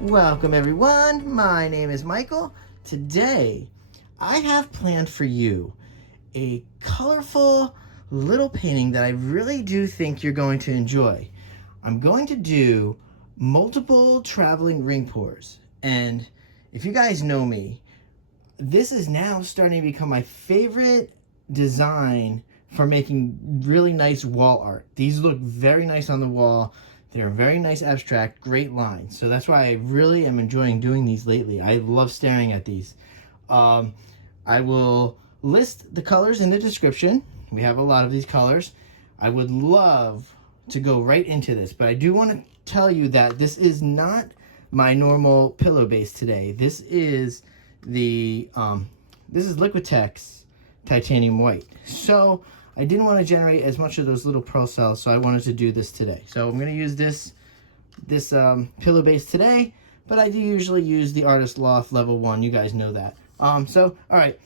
Welcome everyone, my name is Michael. Today, I have planned for you a colorful little painting that I really do think you're going to enjoy. I'm going to do multiple traveling ring pours, and if you guys know me, this is now starting to become my favorite design for making really nice wall art. These look very nice on the wall. They're very nice abstract, great lines. So that's why I really am enjoying doing these lately. I love staring at these. I will list the colors in the description. We have a lot of these colors. I would love to go right into this, but I do want to tell you that this is not my normal pillow base today. This is the this is Liquitex titanium white. So I didn't want to generate as much of those little pearl cells, so I wanted to do this today. So I'm going to use this pillow base today, but I do usually use the Artist Loft level 1. You guys know that. So, all right,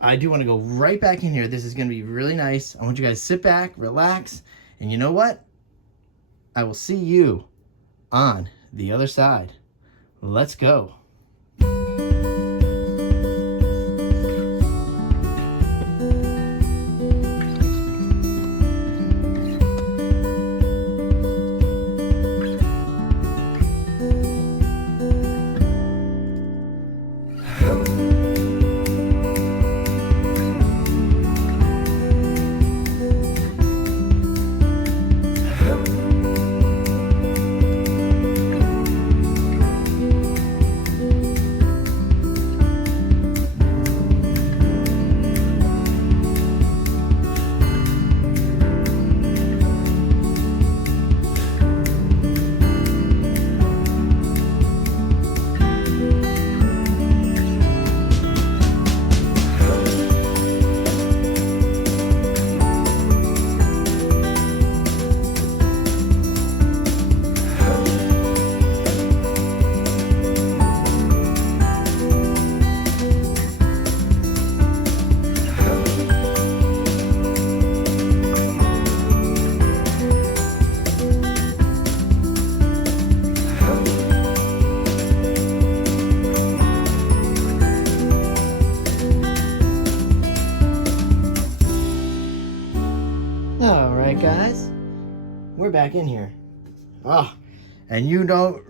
I do want to go right back in here. This is going to be really nice. I want you guys to sit back, relax, and you know what? I will see you on the other side. Let's go. All right, guys, we're back in here. Oh, and you know,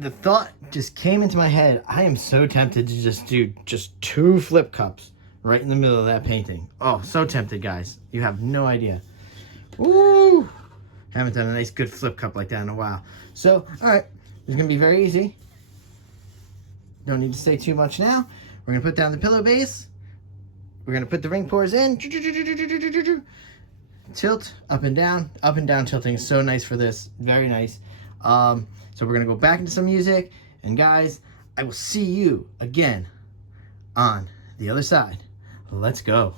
the thought just came into my head. I am so tempted to just do just 2 flip cups right in the middle of that painting. Oh, so tempted, guys. You have no idea. Woo! Haven't done a nice good flip cup like that in a while. So, all right, it's gonna be very easy. Don't need to say too much now. We're gonna put down the pillow base. We're gonna put the ring pours in. Tilt up and down tilting is so nice for this, very nice. So we're gonna go back into some music, and guys, I will see you again on the other side. Let's go.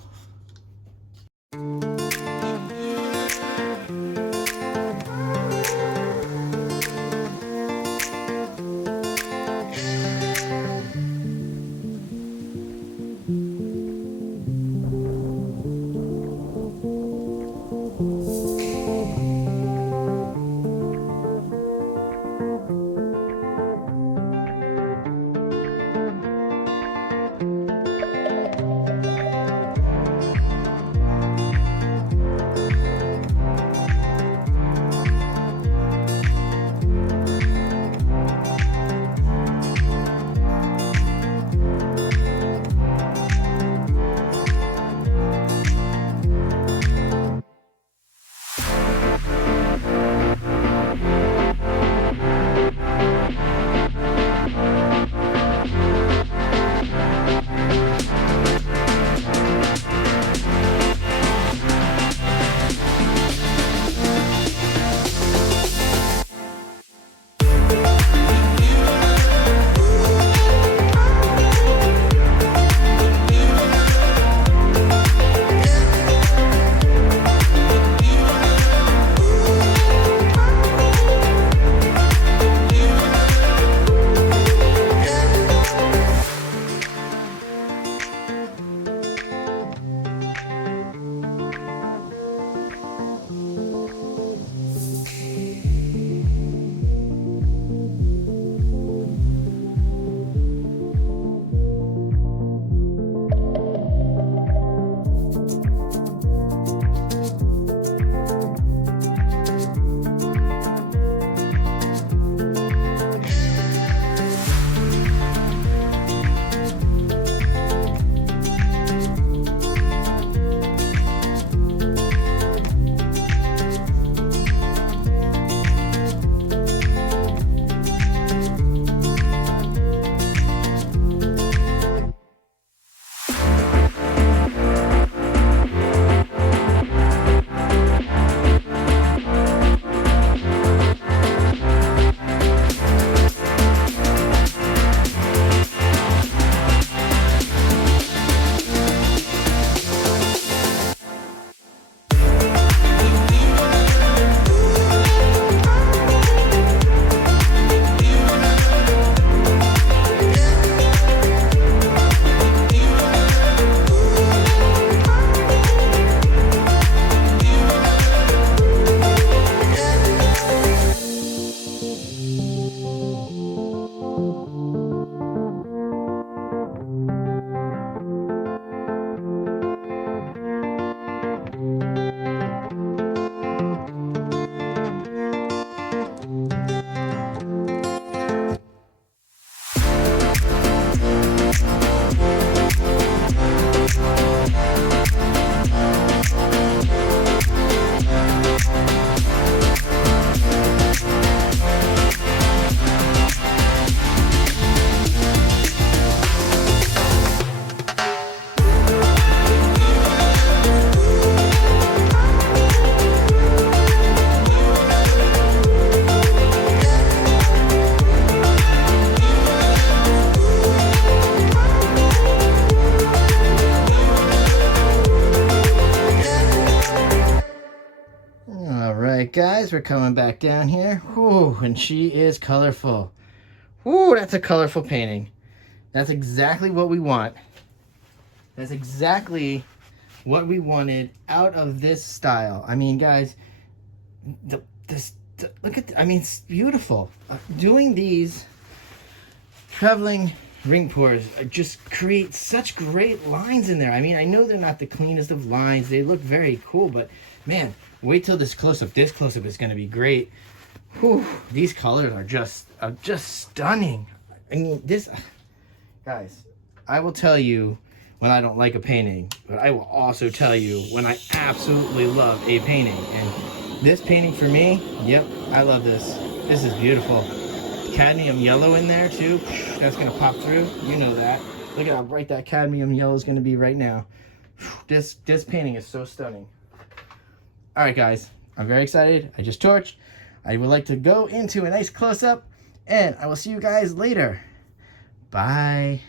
guys, we're coming back down here. Whew, and she is colorful. Whew, that's a colorful painting. That's exactly what we want. That's exactly what we wanted out of this style. I mean, guys, look at, I mean, it's beautiful. Doing these traveling ring pours just create such great lines in there. I mean, I know they're not the cleanest of lines. They look very cool, but man, wait till this close-up. This close-up is going to be great. Whew, these colors are just stunning. I mean, this, guys, I will tell you when I don't like a painting, but I will also tell you when I absolutely love a painting. And this painting for me, yep, I love this. This is beautiful. Cadmium yellow in there too. That's gonna pop through. You know that. Look at how bright that cadmium yellow is gonna be right now. This painting is so stunning. All right, guys, I'm very excited. I just torched. I would like to go into a nice close-up, and I will see you guys later. Bye.